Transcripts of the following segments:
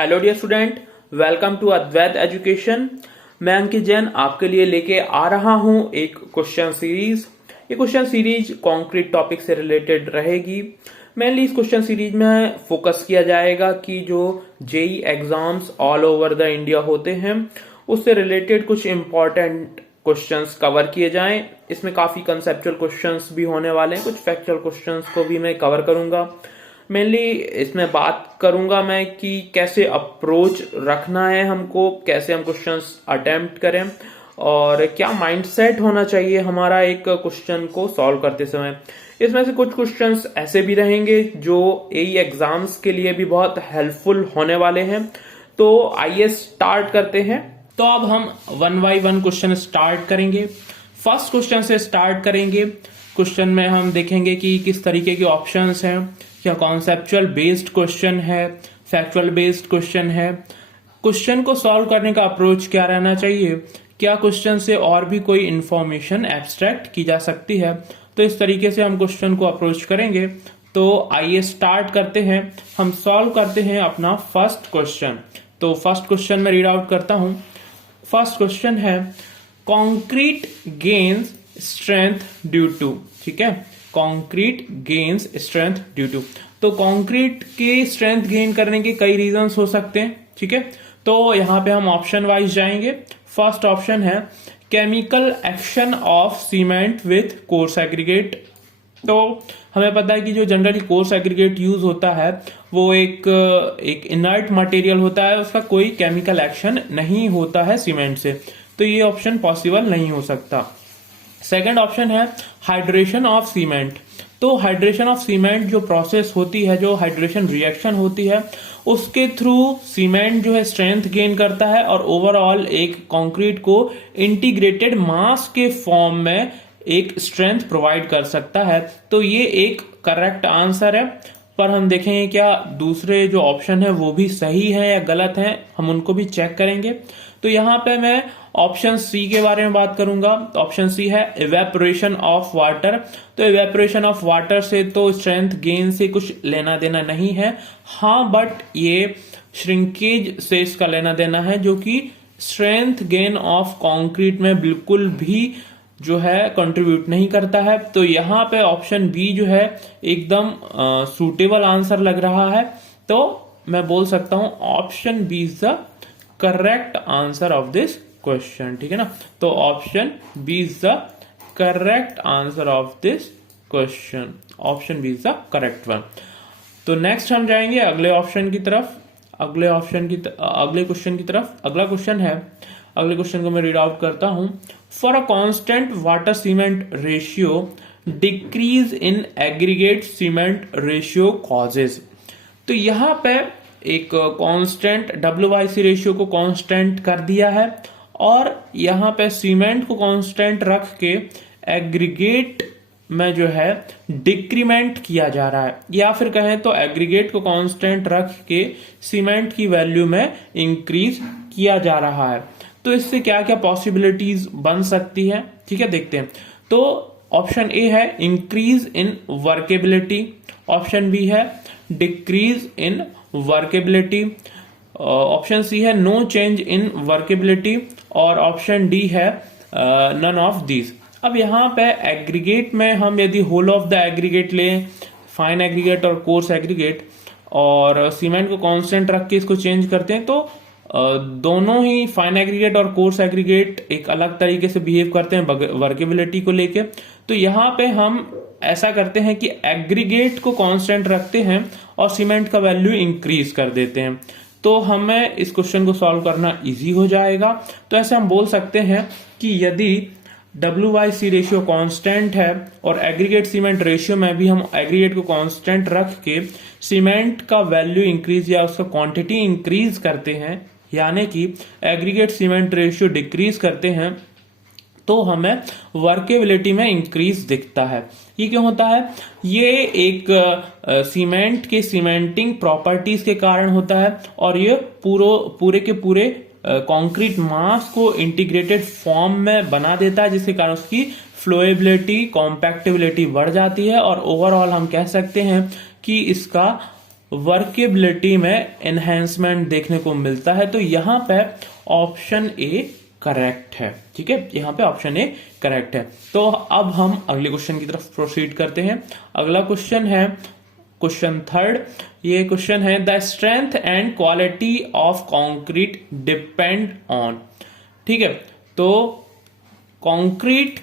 Hello dear student, welcome to Advait education. मैं अंकित जैन आपके लिए लेके आ रहा हूं एक क्वेश्चन सीरीज। ये क्वेश्चन सीरीज कंक्रीट टॉपिक से रिलेटेड रहेगी। मेनली इस क्वेश्चन सीरीज में फोकस किया जाएगा कि जो JE exams all over the India होते हैं उससे रिलेटेड कुछ इंपॉर्टेंट क्वेश्चंस कवर किए जाएं। इसमें काफी कंसेप्चुअल क्वेश्चंस भी होने वाले हैं, कुछ फैक्चुअल क्वेश्चंस को भी मैं कवर करूंगा। मेनली इसमें बात करूंगा मैं कि कैसे अप्रोच रखना है हमको, कैसे हम क्वेश्चंस अटेम्प्ट करें और क्या माइंडसेट होना चाहिए हमारा एक क्वेश्चन को सॉल्व करते समय। इसमें से कुछ क्वेश्चंस ऐसे भी रहेंगे जो एई एग्जाम्स के लिए भी बहुत हेल्पफुल होने वाले हैं। तो आइए स्टार्ट करते हैं। तो अब हम one by one question start करेंगे। फर्स्ट क्वेश्चन से स्टार्ट करेंगे। क्वेश्चन में हम देखेंगे कि किस तरीके के ऑप्शंस हैं, क्या कॉन्सेप्चुअल बेस्ड क्वेश्चन है, फैक्चुअल बेस्ड क्वेश्चन है, क्वेश्चन को सॉल्व करने का अप्रोच क्या रहना चाहिए, क्या क्वेश्चन से और भी कोई इंफॉर्मेशन एब्स्ट्रैक्ट की जा सकती है। तो इस तरीके से हम क्वेश्चन को अप्रोच करेंगे। तो आइए स्टार्ट करते हैं। हम सॉल्व करते हैं अपना फर्स्ट क्वेश्चन। तो फर्स्ट क्वेश्चन में रीड आउट करता हूं। फर्स्ट क्वेश्चन है concrete gains strength due to. ठीक है, concrete gains strength due to. तो कॉन्क्रीट के स्ट्रेंथ गेन करने के कई रीजंस हो सकते हैं। ठीक है, तो यहां पे हम ऑप्शन वाइज जाएंगे। फर्स्ट ऑप्शन है chemical action of cement with coarse aggregate. तो हमें पता है कि जो जनरली कोर्स एग्रीगेट यूज होता है वो एक इनर्ट मटेरियल होता है, उसका कोई केमिकल एक्शन नहीं होता है सीमेंट से। तो ये ऑप्शन पॉसिबल नहीं हो सकता। सेकंड ऑप्शन है हाइड्रेशन ऑफ सीमेंट। तो हाइड्रेशन ऑफ सीमेंट जो प्रोसेस होती है, जो हाइड्रेशन रिएक्शन होती है, उसके थ्रू सीमेंट जो है स्ट्रेंथ गेन करता है और ओवरऑल एक कंक्रीट को इंटीग्रेटेड मास के फॉर्म में एक स्ट्रेंथ प्रोवाइड कर सकता है। तो ये एक करेक्ट आंसर है। पर हम देखेंगे क्या दूसरे जो ऑप्शन है वो भी सही है या गलत है, हम उनको भी चेक करेंगे। तो यहां पे मैं ऑप्शन सी के बारे में बात करूंगा। ऑप्शन सी है इवेपोरेशन ऑफ वाटर। तो इवेपोरेशन ऑफ वाटर से तो स्ट्रेंथ गेन से कुछ लेना देना नहीं है, हाँ बट ये श्रिंकेज से इसका लेना देना है, जो कि स्ट्रेंथ गेन ऑफ कंक्रीट में बिल्कुल भी जो है कंट्रीब्यूट नहीं करता है। तो यहाँ पे ऑप्शन बी जो है एकदम सूटेबल आंसर लग रहा है। तो मैं बोल सकता हूं option B is the correct answer of this question. ठीक है ना, तो option B is the correct answer of this question. Option B is the correct one. तो नेक्स्ट हम जाएंगे अगले ऑप्शन की तरफ, अगले क्वेश्चन की तरफ। अगला क्वेश्चन है, अगले क्वेश्चन को मैं रीड आउट करता हूं। For a constant water cement ratio decrease in aggregate cement ratio causes. तो यहां पे एक कांस्टेंट WYC रेशियो को कांस्टेंट कर दिया है और यहां पे सीमेंट को कांस्टेंट रख के एग्रीगेट में जो है डिक्रीमेंट किया जा रहा है, या फिर कहें तो एग्रीगेट को कांस्टेंट रख के सीमेंट की वैल्यू में इंक्रीज किया जा रहा है। तो इससे क्या क्या पॉसिबिलिटीज बन सकती है, ठीक है, देखते हैं। तो ऑप्शन ए है increase in workability, option B है decrease in workability, option C है नो चेंज इन वर्केबिलिटी और ऑप्शन डी है नन ऑफ दीज। अब यहाँ पे एग्रीगेट में हम यदि होल ऑफ द एग्रीगेट लें, फाइन एग्रीगेट और कोर्स एग्रीगेट, और सीमेंट को कांस्टेंट रख के इसको चेंज करते हैं, तो दोनों ही फाइन एग्रीगेट और कोर्स एग्रीगेट एक अलग तरीके से बिहेव करते हैं वर्केबिलिटी को लेके। तो यहाँ पे हम ऐसा करते हैं कि एग्रीगेट को कांस्टेंट रखते हैं और सीमेंट का वैल्यू इंक्रीज कर देते हैं। तो हमें इस क्वेश्चन को सॉल्व करना इजी हो जाएगा। तो ऐसे हम बोल सकते हैं कि यदि WYC रेशियो कांस्टेंट है और एग्रीगेट सीमेंट रेशियो में भी हम एग्रीगेट को कांस्टेंट रख के सीमेंट का वैल्यू इंक्रीज या उसका क्वांटिटी इंक्रीज करते हैं, यानी कि एग्रीगेट सीमेंट रेशियो डिक्रीज करते हैं, तो हमें वर्केबिलिटी में इंक्रीज दिखता है। ये क्यों होता है? ये एक सीमेंट के सीमेंटिंग प्रॉपर्टीज के कारण होता है और ये पूरे के पूरे कंक्रीट मास को इंटीग्रेटेड फॉर्म में बना देता है, जिसके कारण उसकी फ्लोएबिलिटी, कॉम्पैक्टेबिलिटी बढ़ जाती है और ओवरऑल हम कह सकते हैं कि इसका वर्केबिलिटी में एनहेंसमेंट देखने को मिलता है। तो यहाँ पे ऑप्शन ए करेक्ट है। ठीक है, यहाँ पे ऑप्शन ए करेक्ट है। तो अब हम अगले क्वेश्चन की तरफ प्रोसीड करते हैं। अगला क्वेश्चन है क्वेश्चन थर्ड। ये क्वेश्चन है the strength and quality of concrete depend on. ठीक है, तो कंक्रीट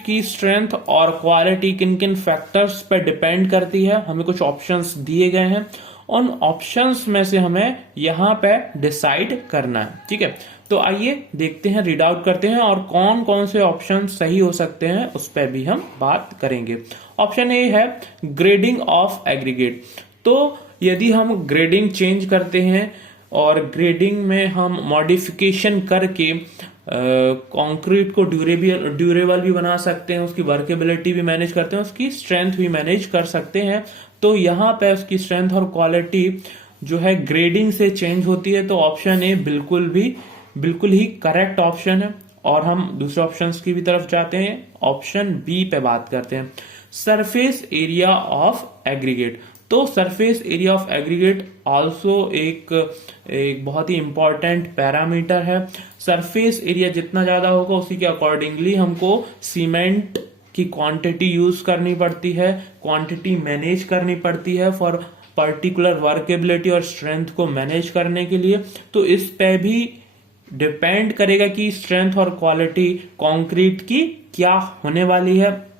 की स्ट्रेंथ और क्वालिटी किन किन फैक्टर्स पे डिपेंड करती है। हमें कुछ ऑप्शंस दिए गए हैं, उन ऑप्शंस में से हमें यहां पे डिसाइड करना है। ठीक है, तो आइए देखते हैं, रीड आउट करते हैं और कौन कौन से ऑप्शन सही हो सकते हैं उस पर भी हम बात करेंगे। ऑप्शन ए है ग्रेडिंग ऑफ एग्रीगेट। तो यदि हम ग्रेडिंग चेंज करते हैं और ग्रेडिंग में हम मॉडिफिकेशन करके कंक्रीट को ड्यूरेबल भी बना सकते हैं, उसकी वर्केबिलिटी भी मैनेज करते हैं, उसकी स्ट्रेंथ भी मैनेज कर सकते हैं। तो यहाँ पे उसकी स्ट्रेंथ और क्वालिटी जो है ग्रेडिंग से चेंज होती है। तो ऑप्शन ए बिल्कुल ही करेक्ट ऑप्शन है। और हम दूसरे ऑप्शंस की भी तरफ जाते हैं, ऑप्शन बी पे बात करते हैं, सरफेस एरिया ऑफ एग्रीगेट। तो surface area of aggregate also एक बहुत ही इंपॉर्टेंट पैरामीटर है। सरफेस एरिया जितना ज्यादा होगा उसी के अकॉर्डिंगली हमको सीमेंट की क्वांटिटी यूज करनी पड़ती है, क्वांटिटी मैनेज करनी पड़ती है फॉर पर्टिकुलर वर्केबिलिटी और स्ट्रेंथ को मैनेज करने के लिए। तो इस पे भी डिपेंड करेगा कि स्ट्रेंथ और क्वालिटी कंक्रीट की क्या होने वाली है।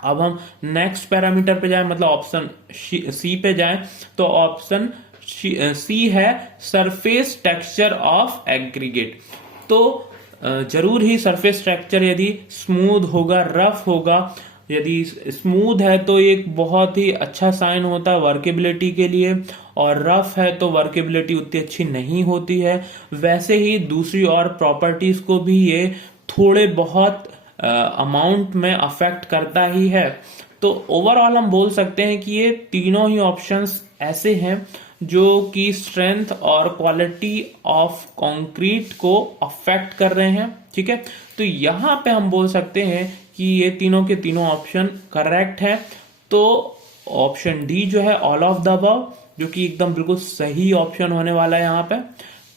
अब हम नेक्स्ट पैरामीटर पे जाएं, मतलब ऑप्शन सी पे जाएं, तो ऑप्शन सी है सरफेस टेक्सचर ऑफ एग्रीगेट। तो जरूर ही सरफेस टेक्सचर यदि स्मूथ होगा, रफ होगा, यदि स्मूथ है तो एक बहुत ही अच्छा साइन होता है वर्केबिलिटी के लिए, और रफ है तो वर्केबिलिटी उतनी अच्छी नहीं होती है। वैसे ही दूसरी और प्रॉपर्टीज को भी ये थोड़े बहुत अमाउंट में अफेक्ट करता ही है। तो ओवरऑल हम बोल सकते हैं कि ये तीनों ही ऑप्शंस ऐसे हैं जो कि स्ट्रेंथ और क्वालिटी ऑफ कंक्रीट को अफेक्ट कर रहे हैं। ठीक है, तो यहां पे हम बोल सकते हैं कि ये तीनों के तीनों ऑप्शन करेक्ट है। तो ऑप्शन डी जो है ऑल ऑफ द अबव, जो कि एकदम बिल्कुल सही ऑप्शन होने वाला है यहाँ पे।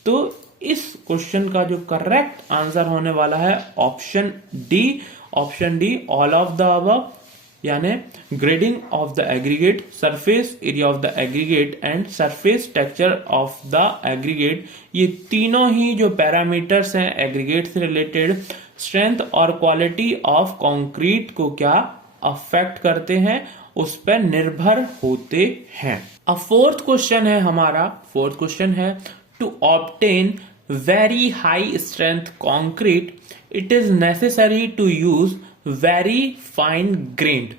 तो इस क्वेश्चन का जो करेक्ट आंसर होने वाला है option D all of the above, यानी grading of the aggregate, surface area of the aggregate and surface texture of the aggregate. ये तीनों ही जो पैरामीटर्स हैं एग्रीगेट से रिलेटेड, स्ट्रेंथ और क्वालिटी ऑफ कंक्रीट को क्या अफेक्ट करते हैं, उस पर निर्भर होते हैं। अब फोर्थ क्वेश्चन है हमारा, फोर्थ क्वेश्चन है to obtain very high strength concrete it is necessary to use very fine grained.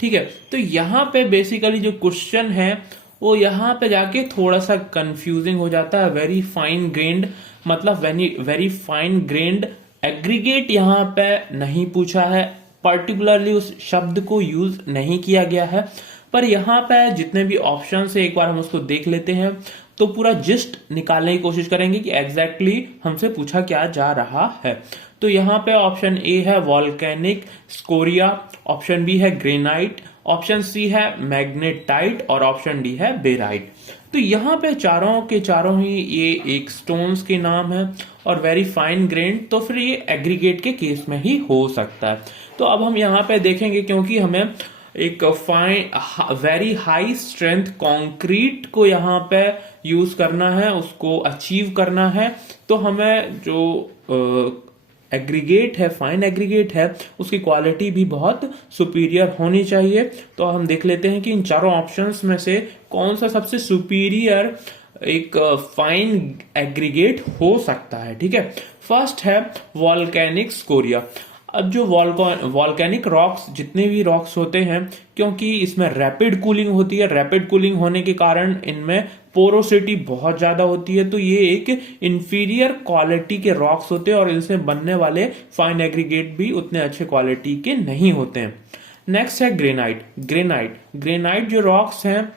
ठीक है, तो यहां पे बेसिकली जो क्वेश्चन है वो यहां पे जाके थोड़ा सा कंफ्यूजिंग हो जाता है। वेरी फाइन ग्रेन्ड मतलब वेरी फाइन ग्रेन्ड एग्रीगेट यहां पे नहीं पूछा है, पर्टिकुलरली उस शब्द को यूज नहीं किया गया है। पर यहां पे जितने भी ऑप्शन है एक बार हम उसको देख लेते हैं, तो पूरा जिस्ट निकालने की कोशिश करेंगे कि एग्जैक्टली हमसे पूछा क्या जा रहा है। तो यहाँ पे ऑप्शन ए है वॉल्केनिक स्कोरिया, ऑप्शन बी है ग्रेनाइट, ऑप्शन सी है मैग्नेटाइट और ऑप्शन डी है बेराइट। तो यहाँ पे चारों के चारों ही ये एक स्टोन्स के नाम है और वेरी फाइन ग्रेन्ड, तो फिर ये एग्रीगेट के केस में ही हो सकता है। तो अब हम यहाँ पे देखेंगे, क्योंकि हमें एक वेरी हाई स्ट्रेंथ कंक्रीट को यहाँ पे यूज करना है, उसको अचीव करना है, तो हमें जो एग्रीगेट है, फाइन एग्रीगेट है, उसकी क्वालिटी भी बहुत सुपीरियर होनी चाहिए। तो हम देख लेते हैं कि इन चारों ऑप्शंस में से कौन सा सबसे सुपीरियर एक फाइन एग्रीगेट हो सकता है। ठीक है, फर्स्ट है वॉल्केनिक स्कोरिया। अब जो वॉल्केनिक रॉक्स, जितने भी रॉक्स होते हैं, क्योंकि इसमें रैपिड कूलिंग होती है, रैपिड कूलिंग होने के कारण इनमें पोरोसिटी बहुत ज्यादा होती है, तो ये एक इंफीरियर क्वालिटी के रॉक्स होते हैं और इनसे बनने वाले फाइन एग्रीगेट भी उतने अच्छे क्वालिटी के नहीं होते हैं। नेक्स्ट है ग्रेनाइट जो रॉक्स हैं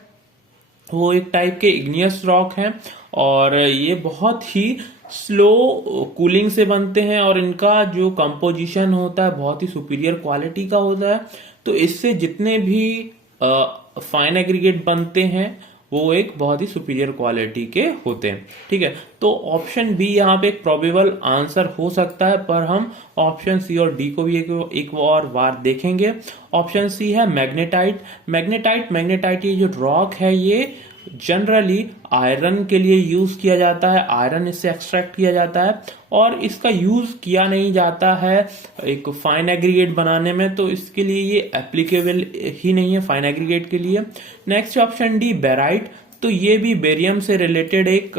वो एक टाइप के इग्नियस रॉक हैं और ये बहुत ही स्लो कूलिंग से बनते हैं और इनका जो कंपोजिशन होता है बहुत ही सुपीरियर क्वालिटी का होता है। तो इससे जितने भी फाइन एग्रीगेट बनते हैं वो एक बहुत ही सुपीरियर क्वालिटी के होते हैं। ठीक है, तो ऑप्शन बी यहाँ पे एक प्रोबेबल आंसर हो सकता है, पर हम ऑप्शन सी और डी को भी एक और बार देखेंगे। ऑप्शन सी है मैग्नेटाइट। मैग्नेटाइट ये जो रॉक है ये जनरली आयरन के लिए यूज किया जाता है, आयरन इससे एक्सट्रैक्ट किया जाता है और इसका यूज किया नहीं जाता है एक फाइन एग्रीगेट बनाने में, तो इसके लिए ये एप्लीकेबल ही नहीं है फाइन एग्रीगेट के लिए। नेक्स्ट ऑप्शन डी बेराइट, तो ये भी बेरियम से रिलेटेड एक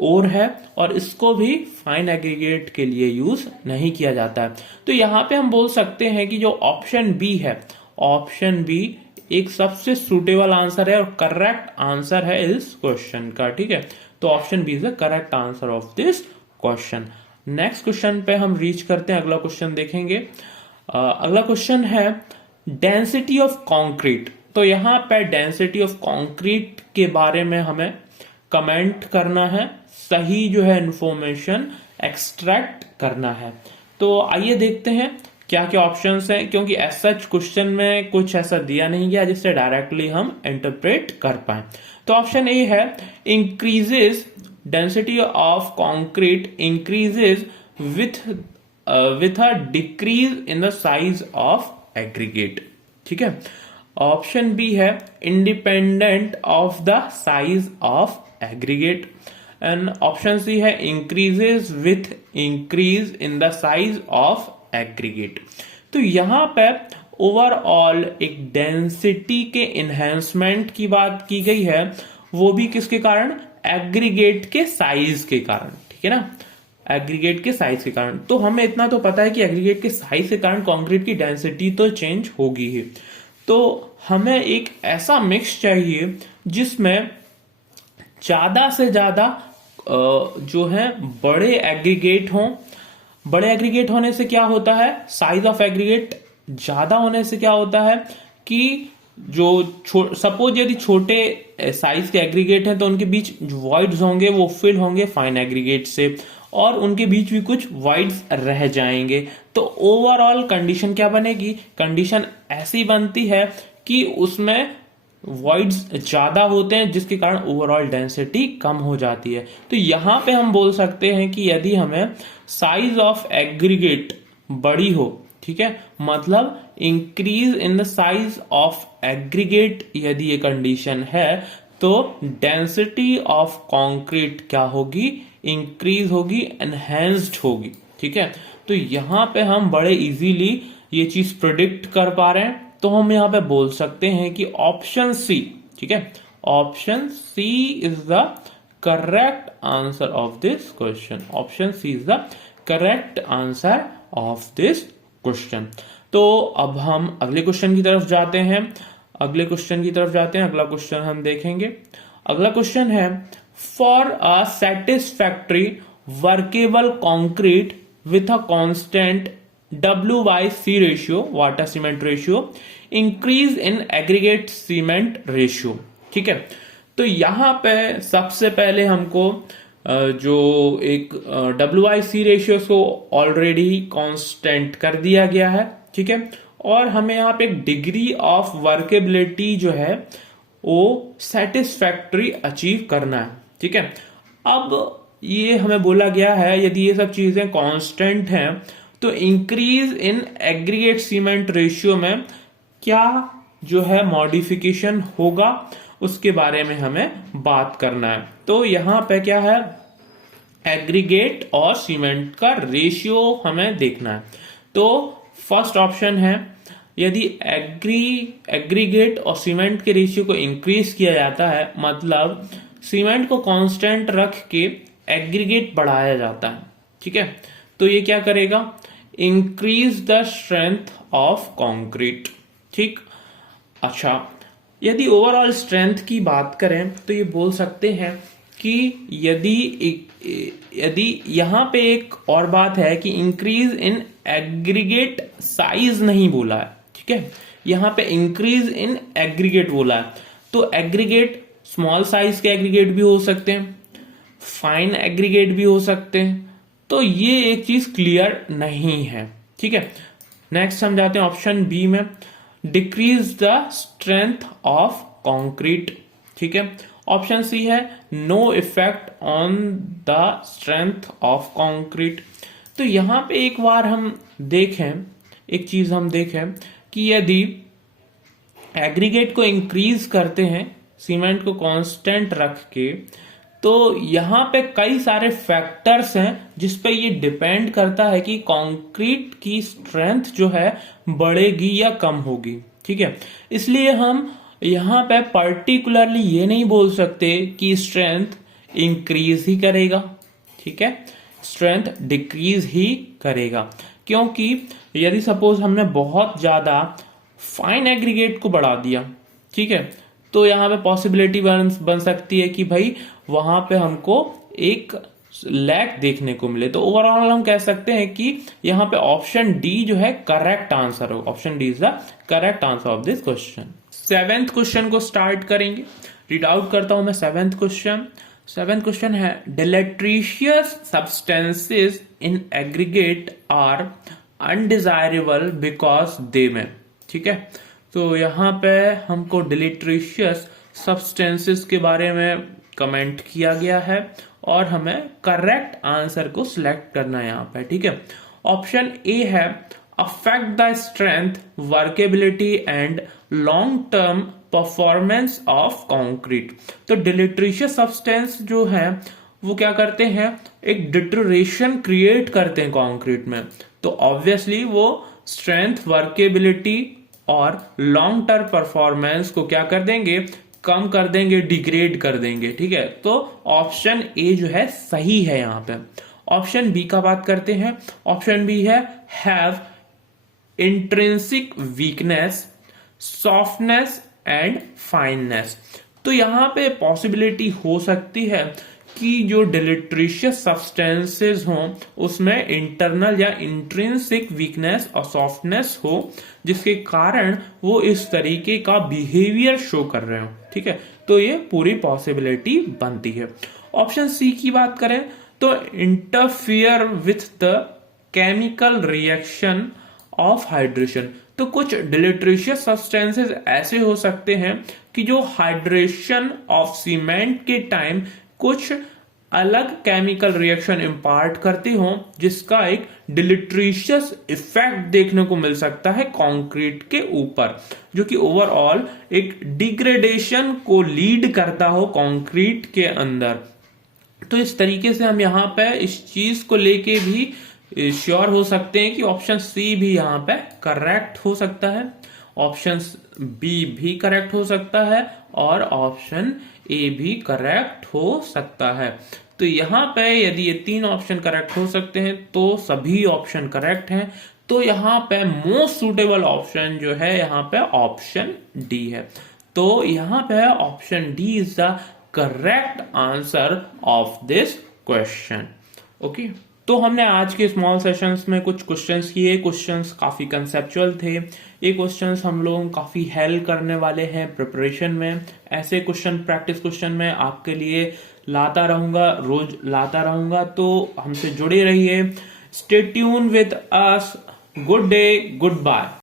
ओर है और इसको भी फाइन एग्रीगेट के लिए यूज नहीं किया जाता है। तो यहाँ पे हम बोल सकते हैं कि जो ऑप्शन बी है, ऑप्शन बी एक सबसे सुटेबल आंसर है और करेक्ट आंसर है इस क्वेश्चन का। ठीक है, तो option B is the correct answer of this question. Next question पे हम रीच करते हैं, अगला क्वेश्चन देखेंगे। अगला क्वेश्चन है डेंसिटी ऑफ कंक्रीट। तो यहाँ पे डेंसिटी ऑफ कंक्रीट के बारे में हमें कमेंट करना है, सही जो है इंफॉर्मेशन एक्सट्रैक्ट करना है। तो आइए देखते हैं क्या क्या ऑप्शंस हैं, क्योंकि एज सच क्वेश्चन में कुछ ऐसा दिया नहीं गया जिससे डायरेक्टली हम इंटरप्रेट कर पाए। तो ऑप्शन ए है increases density of concrete increases with a decrease in the size of aggregate. ठीक है, ऑप्शन बी है independent of the size of aggregate and option C है increases with increase in the size of aggregate. तो यहां पे overall एक density के enhancement की बात की गई है, वो भी किसके कारण, एग्रीगेट के साइज के कारण। ठीक है ना, एग्रीगेट के साइज के कारण। तो हमें इतना तो पता है कि एग्रीगेट के साइज के कारण कंक्रीट की डेंसिटी तो चेंज होगी ही। तो हमें एक ऐसा मिक्स चाहिए जिसमें ज्यादा से ज्यादा जो है बड़े एग्रीगेट हों। बड़े एग्रीगेट होने से क्या होता है, साइज ऑफ एग्रीगेट ज्यादा होने से क्या होता है कि जो सपोज यदि छोटे साइज के एग्रीगेट हैं तो उनके बीच जो वॉइड्स होंगे वो फिल होंगे फाइन एग्रीगेट से और उनके बीच भी कुछ वॉइड्स रह जाएंगे। तो ओवरऑल कंडीशन क्या बनेगी, कंडीशन ऐसी बनती है कि उसमें वॉइड्स ज्यादा होते हैं जिसके कारण ओवरऑल डेंसिटी कम हो जाती है। तो यहां पे हम बोल सकते हैं कि यदि हमें साइज ऑफ एग्रीगेट बड़ी हो, ठीक है, मतलब increase in the size of aggregate यदि ये कंडीशन है तो डेंसिटी ऑफ कंक्रीट क्या होगी, इंक्रीज होगी, एनहेंस्ड होगी। ठीक है, तो यहां पे हम बड़े इजीली ये चीज प्रिडिक्ट कर पा रहे हैं। तो हम यहां पे बोल सकते हैं कि ऑप्शन सी, ठीक है, option C is the correct answer of this question. Option C is the correct answer of this question. तो अब हम अगले क्वेश्चन की तरफ जाते हैं। अगला क्वेश्चन हम देखेंगे। अगला क्वेश्चन है for a satisfactory workable concrete with a constant W/C ratio, water cement ratio, increase in aggregate cement ratio. ठीक है, तो यहां पे सबसे पहले हमको जो एक W/C रेशियो को ऑलरेडी कांस्टेंट कर दिया गया है। ठीक है, और हमें यहाँ पे एक डिग्री ऑफ वर्केबिलिटी जो है वो सेटिस्फैक्ट्री अचीव करना है। ठीक है, अब ये हमें बोला गया है यदि ये सब चीजें कांस्टेंट हैं तो increase in aggregate cement ratio में क्या जो है मॉडिफिकेशन होगा उसके बारे में हमें बात करना है। तो यहां पे क्या है, एग्रीगेट और सीमेंट का रेशियो हमें देखना है। तो फर्स्ट ऑप्शन है यदि एग्रीगेट और सीमेंट के रेशियो को इंक्रीज किया जाता है, मतलब सीमेंट को कांस्टेंट रख के एग्रीगेट बढ़ाया जाता है। ठीक है, तो ये क्या करेगा, increase the strength of concrete. ठीक, अच्छा, यदि ओवरऑल स्ट्रेंथ की बात करें तो ये बोल सकते हैं कि यदि यहां पे एक और बात है कि इंक्रीज इन एग्रीगेट साइज नहीं बोला है। ठीक है, यहां पे इंक्रीज इन एग्रीगेट बोला है, तो एग्रीगेट स्मॉल साइज के एग्रीगेट भी हो सकते हैं, फाइन एग्रीगेट भी हो सकते हैं। तो ये एक चीज क्लियर नहीं है। ठीक है, नेक्स्ट हम जाते हैं ऑप्शन बी में, decrease the strength of concrete, ठीक है। ऑप्शन सी है no effect on the strength of concrete. तो यहां पे एक बार हम देखें, एक चीज हम देखें कि यदि एग्रीगेट को इंक्रीज करते हैं सीमेंट को कांस्टेंट रख के, तो यहां पे कई सारे फैक्टर्स हैं जिस पे ये डिपेंड करता है कि कंक्रीट की स्ट्रेंथ जो है बढ़ेगी या कम होगी, ठीक है। इसलिए हम यहां पे पर्टिकुलरली ये नहीं बोल सकते कि स्ट्रेंथ इंक्रीज ही करेगा, ठीक है, स्ट्रेंथ डिक्रीज ही करेगा। क्योंकि यदि सपोज हमने बहुत ज्यादा फाइन एग्रीगेट को बढ़ा दिया, ठीक है, तो यहां पे पॉसिबिलिटी बन सकती है कि भाई वहां पे हमको एक लैक देखने को मिले। तो ओवरऑल हम कह सकते हैं कि यहां पे ऑप्शन डी जो है करेक्ट आंसर हो। Option D is the correct answer of this question. 7th question को स्टार्ट करेंगे। रीड आउट करता हूं मैं 7th क्वेश्चन। 7th क्वेश्चन है deleterious substances in aggregate are undesirable because they may, ठीक है। तो यहां पे हमको deleterious substances के बारे में कमेंट किया गया है और हमें करेक्ट आंसर को सिलेक्ट करना है यहां पे, ठीक है। ऑप्शन ए है affect the strength, workability and long term performance of concrete. तो डिलिट्रिशियस सब्सटेंस जो है वो क्या करते हैं, एक डिटोरेशन क्रिएट करते हैं कंक्रीट में। तो ऑब्वियसली वो स्ट्रेंथ, वर्केबिलिटी और लॉन्ग टर्म परफॉर्मेंस को क्या कर देंगे, कम कर देंगे, डिग्रेड कर देंगे, ठीक है। तो ऑप्शन ए जो है सही है यहां पे। ऑप्शन बी का बात करते हैं। ऑप्शन बी है have intrinsic weakness, softness and fineness. तो यहां पे पॉसिबिलिटी हो सकती है कि जो डिलिट्रिशियस सब्सटेंसेस हो उसमें इंटरनल या इंट्रिंसिक वीकनेस और सॉफ्टनेस हो, जिसके कारण वो इस तरीके का बिहेवियर शो कर रहे हो, ठीक है। तो ये पूरी पॉसिबिलिटी बनती है। ऑप्शन सी की बात करें तो interfere with the chemical reaction of hydration. तो कुछ डिलिट्रिशियस सब्सटेंसेस ऐसे हो सकते हैं कि जो हाइड्रेशन ऑफ सीमेंट के टाइम कुछ अलग केमिकल रिएक्शन इंपार्ट करती हो, जिसका एक डिलिट्रिशियस इफेक्ट देखने को मिल सकता है कंक्रीट के ऊपर, जो कि ओवरऑल एक डिग्रेडेशन को लीड करता हो कंक्रीट के अंदर। तो इस तरीके से हम यहाँ पे इस चीज को लेके भी श्योर हो सकते हैं कि ऑप्शन सी भी यहाँ पे करेक्ट हो सकता है, ऑप्शन बी भी करेक्ट हो सकता है और ऑप्शन ए भी करेक्ट हो सकता है। तो यहाँ पे यदि ये 3 ऑप्शन करेक्ट हो सकते हैं तो सभी ऑप्शन करेक्ट हैं। तो यहाँ पे मोस्ट सुटेबल ऑप्शन जो है यहाँ पे ऑप्शन डी है। तो यहाँ पे option D is the correct answer of this question. Okay, तो हमने आज के स्मॉल सेशंस में कुछ क्वेश्चंस किए। क्वेश्चंस काफी कंसेप्चुअल थे। ये क्वेश्चंस हम लोग काफी हेल्प करने वाले हैं प्रिपरेशन में। ऐसे क्वेश्चन, प्रैक्टिस क्वेश्चन में आपके लिए लाता रहूंगा, रोज लाता रहूंगा। तो हमसे जुड़े रहिए। Stay tune with us. Good day, good bye.